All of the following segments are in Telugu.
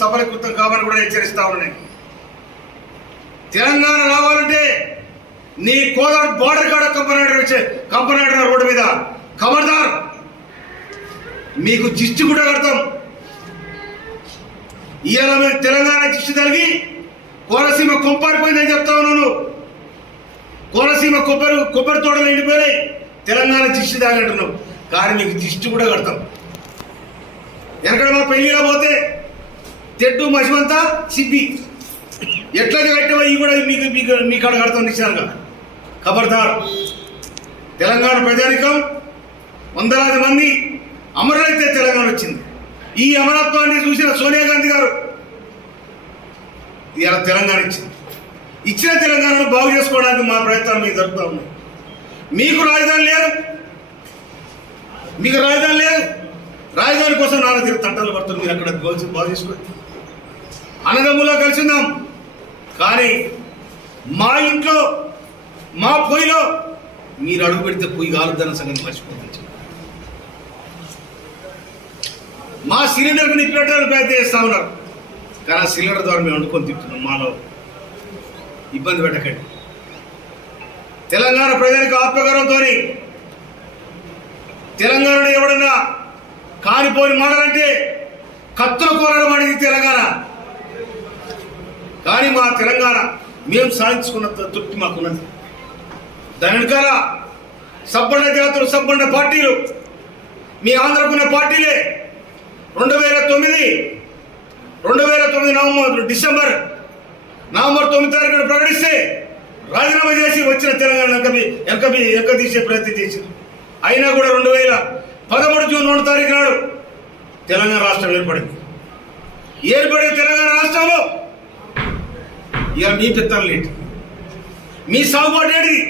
సఫలీకృతం కావాలని కూడా హెచ్చరిస్తా ఉన్నాయి. తెలంగాణ రావాలంటే నీ కోదాడు బోర్డర్ కాడ కంపనాడు రోడ్డు మీద ఖబర్దార్, మీకు దిష్టి కూడా కడతాం. ఇవాళ మీరు తెలంగాణ దిష్టి తగిలి కోనసీమ కొప్పారిపోయిందని చెప్తా ఉన్నాను. కోనసీమ కొబ్బరి తోటలు ఎండిపోయి తెలంగాణ దిష్టి తాగంటున్నాం, కానీ మీకు దిష్టి కూడా కడతాం. ఎక్కడ మా పెళ్లిగా పోతే తెడ్డు మసిమంతా సిద్ధి ఎట్లా కట్టావో ఇవి కూడా మీకు అక్కడ కడతాం నిశ్చయంగా. ఖబర్దార్, తెలంగాణ ప్రజానికం వందలాది మంది అమరులైతే తెలంగాణ వచ్చింది. ఈ అమరత్వాన్ని చూసిన సోనియా గాంధీ గారు ఇలా తెలంగాణ ఇచ్చిన తెలంగాణను బాగు చేసుకోవడానికి మా ప్రయత్నాలు మీకు జరుపుతా ఉన్నాయి. మీకు రాజధాని లేదు, రాజధాని కోసం నాన్న తీరు తంటాలు పడుతుంది. మీరు అక్కడ బాగు చేసుకోండి, అన్నదమ్ములా కలిసిందాం. కానీ మా ఇంట్లో మా పొయ్యిలో మీరు అడుగు పెడితే పొయ్యి కాలుద్దన్న సంగతి మర్చిపోతుంది. మా సిలిండర్కి నిప్పెట్టడానికి ప్రయత్నం చేస్తా ఉన్నారు, కానీ ఆ సిలిండర్ ద్వారా మేము వండుకొని తింటున్నాం. మాలో ఇబ్బంది పెట్టకండి. తెలంగాణ ప్రజలకు ఆత్మగౌరవంతో తెలంగాణలో ఎవడన్నా కానిపోని మాటలంటే కత్తుల కోరడం అనేది తెలంగాణ. కానీ మా తెలంగాణ మేము సాధించుకున్న తృప్తి మాకున్నది. దాని వెనకాల సబ్బండ జాతులు, సబ్బండ పార్టీలు, మీ ఆంధ్రకున్న పార్టీలే 2009 డిసెంబర్ 9 తారీఖున ప్రకటిస్తే రాజీనామా చేసి వచ్చిన తెలంగాణ వెనక తీసే ప్రయత్నం చేసింది. అయినా కూడా 2013 జూన్ 2 తారీఖు నాడు తెలంగాణ రాష్ట్రం ఏర్పడింది. ఏర్పడే తెలంగాణ రాష్ట్రంలో ఇక మీ పెత్తనం లేటి, మీ సాగుబాటు ఏంటిది?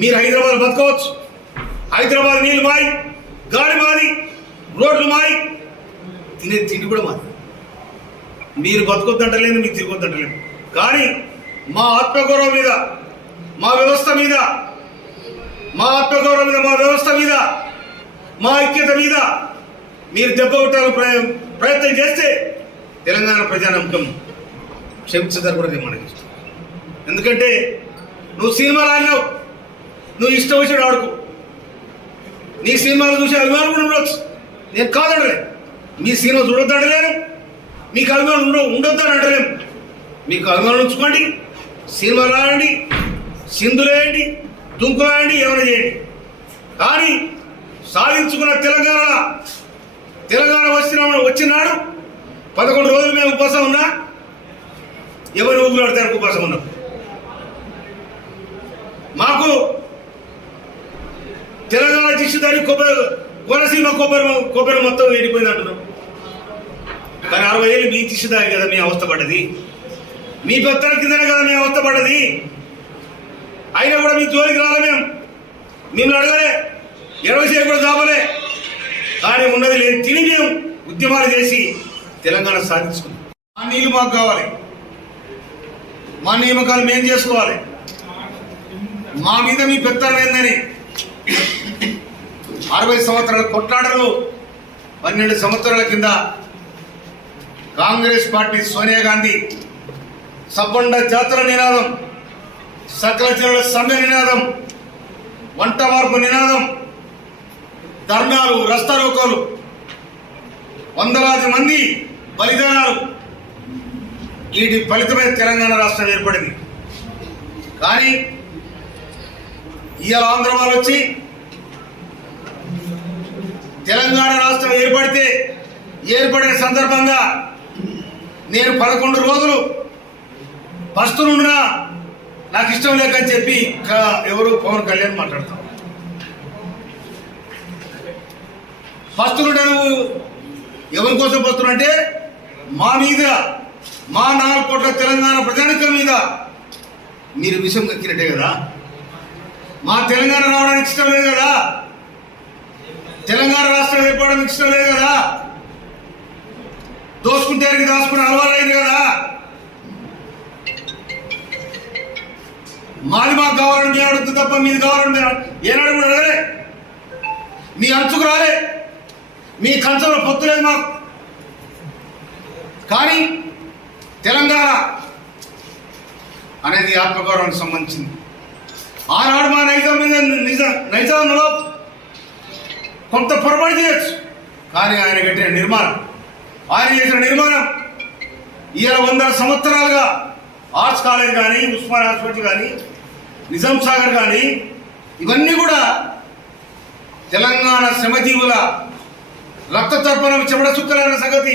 మీరు హైదరాబాద్ బతకవచ్చు, హైదరాబాద్ నీళ్ళు మాయి, గాలి మాది, రోడ్లు మాయి, తినే తిండి కూడా మాది. మీరు బతకొద్దంటలేదు, మీకు తిరగొద్దంటలేదు. కానీ మా ఆత్మగౌరవం మీద, మా వ్యవస్థ మీద, మా వ్యవస్థ మీద, మా ఐక్యత మీద మీరు దెబ్బ కొట్టాలని ప్రయత్నం చేస్తే తెలంగాణ ప్రజానమ్మకం క్షమించదని కూడా నేను మనకి. ఎందుకంటే నువ్వు సినిమాలు ఆడినావు, నువ్వు ఇష్టం వచ్చాడు ఆడుకో, నీ సినిమాలు చూసే అభిమానం కూడా ఉండొచ్చు, నేను కాదడలే. మీ సినిమా చూడొద్దంటలేను, మీకు అభిమానం ఉండొద్దని అంటలేము. మీకు అభిమానం ఉంచుకోండి, సినిమాలు ఆడండి, సింధులేయండి, దుంకులాయండి, ఏమైనా చేయండి. కానీ సాధించుకున్న తెలంగాణ వచ్చినాడు 11 రోజులు మేము ఉపవాసం ఉన్నా, ఎవరు ఊగులాడతారు ఉపవాసం ఉన్నాం. మాకు తెలంగాణ దిష్టిదారి కోనసీమ కొబ్బరి మొత్తం ఎండిపోయింది అంటున్నాం. కానీ 60 ఏళ్ళు మీ దిష్టిదారి కదా మీ అవస్థ పడ్డది, మీ పెత్తన కిందనే కదా మీ అవస్థ పడ్డది. అయినా కూడా మీ జోలికి రాలే, మేము అడగలే, 20 సేపు కూడా దాపలే. కానీ ఉన్నది లేదు తిని మేము ఉద్యమాలు చేసి తెలంగాణ సాధించుకున్నాం. మా నీళ్ళు మాకు కావాలి, మా నియామకాలు మేము చేసుకోవాలి. మా మీద మీ పెత్తనం ఏందని 60 సంవత్సరాల కొట్లాటలు 12 సంవత్సరాల కింద కాంగ్రెస్ పార్టీ సోనియా గాంధీ సబ్బండ జాతర నినాదం, సకల జనుల సమ్మె నినాదం, వంట మార్పు నినాదం, ధర్నాలు, రస్తారోకోలు, వందలాది మంది బలిదానాలు, వీటి ఫలితమే తెలంగాణ రాష్ట్రం ఏర్పడింది. కానీ ఇవాళ ఆంధ్ర వాళ్ళు వచ్చి తెలంగాణ రాష్ట్రం ఏర్పడిన సందర్భంగా నేను 11 రోజులు పస్తునున్నా నాకు ఇష్టం లేకని చెప్పి ఎవరు పవన్ కళ్యాణ్ మాట్లాడతాం. పస్తునుంటే నువ్వు ఎవరి కోసం పస్తున్నంటే మా మీద, మా 4 కోట్ల తెలంగాణ ప్రజానికం మీద మీరు విషం కక్కినట్టే కదా. మా తెలంగాణ రావడానికి ఇష్టం లేదు కదా, తెలంగాణ రాష్ట్రం ఏర్పడడానికి ఇష్టం లేదు కదా, దోసుకుంటే దాచుకుని అలవాలైంది కదా. మాది మాకు కావాలని మీ అడుగుతుంది తప్ప మీది కావాలని మీరు ఏనాడు కూడా అడగలే. మీ అంచుకు రాలే, మీ కంచంలో పొత్తు లేదు మాకు. కానీ తెలంగాణ అనేది ఆత్మగౌరవానికి సంబంధించింది. ఆనాడు మా నైజాంలో కొంత పొరపాటు చేయొచ్చు, కానీ ఆయన కట్టిన నిర్మాణం, ఆయన చేసిన నిర్మాణం ఇవాళ 100 సంవత్సరాలుగా ఆర్ట్స్ కాలేజ్ కానీ, ఉస్మాన్ హాస్పిటల్ కానీ, నిజాం సాగర్ కానీ, ఇవన్నీ కూడా తెలంగాణ శ్రమజీవుల రక్త తర్పణం చెమట చుక్కలన్న సంగతి